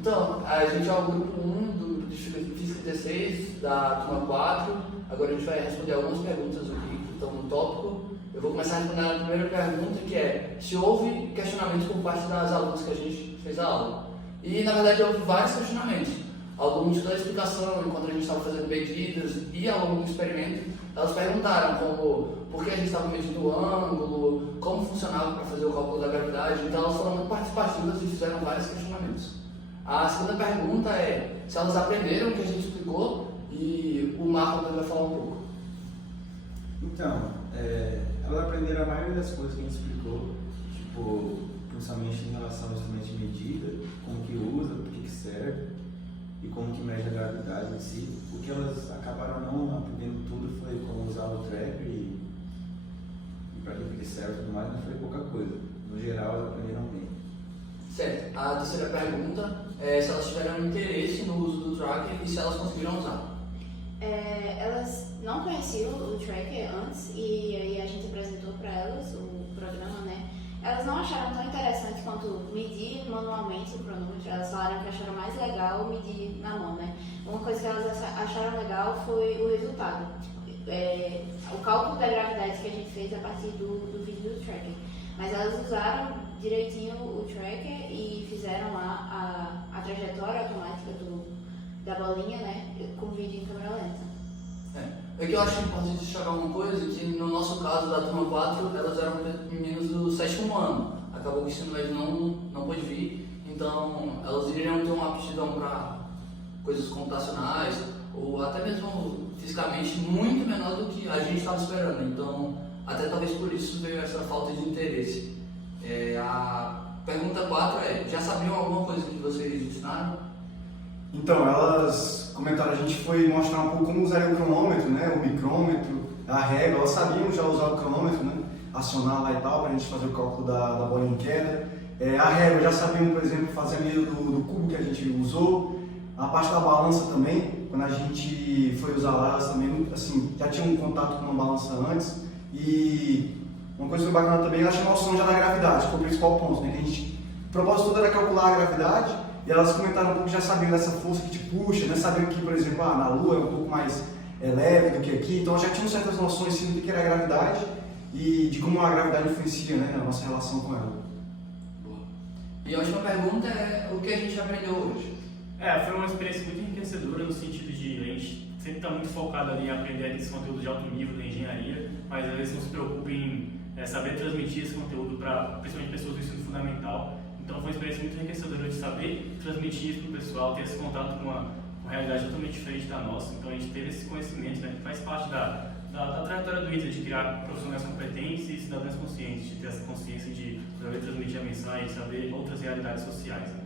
Então, a gente é o grupo 1 do Física 16, da turma 4. Agora a gente vai responder algumas perguntas aqui que estão no tópico. Eu vou começar respondendo a primeira pergunta, que é se houve questionamentos por parte das alunas que a gente fez a aula. E, na verdade, houve vários questionamentos. Ao longo de toda a explicação, enquanto a gente estava fazendo medidas e ao longo do experimento, elas perguntaram como, por que a gente estava medindo o ângulo, como funcionava para fazer o cálculo da gravidade. Então, elas foram muito participativas e fizeram vários questionamentos. A segunda pergunta é se elas aprenderam o que a gente explicou e o Marco também vai falar um pouco. Então, elas aprenderam a maioria das coisas que a gente explicou, tipo, principalmente em relação ao instrumento de medida, como que usa, por que serve e como que mede a gravidade em si. O que elas acabaram não aprendendo tudo foi como usar o tracker e para que serve e tudo mais, mas foi pouca coisa. No geral, elas aprenderam bem. Certo. A terceira pergunta é se elas tiveram interesse no uso do tracker e se elas conseguiram usar. Elas não conheciam o tracker antes e aí a gente apresentou para elas o programa, né? Elas não acharam tão interessante quanto medir manualmente o cronômetro. Elas falaram que acharam mais legal medir na mão, né? Uma coisa que elas acharam legal foi o resultado. O cálculo da gravidade que a gente fez a partir do vídeo do tracker. Mas elas usaram direitinho o tracker e fizeram lá a trajetória automática da bolinha, né? Com vídeo em câmera lenta. É que eu acho importante destacar uma coisa, que no nosso caso da turma 4, elas eram meninas do 7º ano. Acabou que o ensino médio não pôde vir, então elas iriam ter uma aptidão para coisas computacionais, ou até mesmo fisicamente muito menor do que a gente estava esperando. Então, até talvez por isso veio essa falta de interesse. A pergunta 4 é, já sabiam alguma coisa que vocês ensinaram? Então, elas comentaram, a gente foi mostrar um pouco como usaria o cronômetro, né, o micrômetro, a régua. Elas sabiam já usar o cronômetro, né, acionar lá e tal, para a gente fazer o cálculo da bola em queda. A régua já sabiam, por exemplo, fazer a medida do cubo que a gente usou. A parte da balança também, quando a gente foi usar lá, elas também assim, já tinham um contato com uma balança antes. E uma coisa que foi bacana também, elas tinham noção já da gravidade, que foi o principal ponto, né, que a gente, o propósito todo era calcular a gravidade. E elas comentaram um pouco, já sabiam dessa força que te puxa, né? Sabiam que, por exemplo, na Lua é um pouco mais leve do que aqui, então já tinham certas noções sim, do que era a gravidade e de como a gravidade influencia, né, na nossa relação com ela. Boa. E a última pergunta é o que a gente aprendeu hoje? Foi uma experiência muito enriquecedora no sentido de a gente sempre está muito focado ali em aprender esse conteúdo de alto nível da engenharia, mas às vezes não se preocupa em saber transmitir esse conteúdo para principalmente pessoas do ensino fundamental. Então foi uma experiência muito enriquecedora de saber transmitir isso para o pessoal, ter esse contato com uma realidade totalmente diferente da nossa. Então a gente teve esse conhecimento, né, que faz parte da trajetória do ITA, de criar profissionais competentes e cidadãos conscientes, de ter essa consciência de saber transmitir a mensagem, saber outras realidades sociais. Né?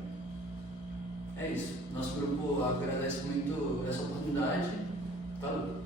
É isso. Nosso grupo agradece muito essa oportunidade. Valeu!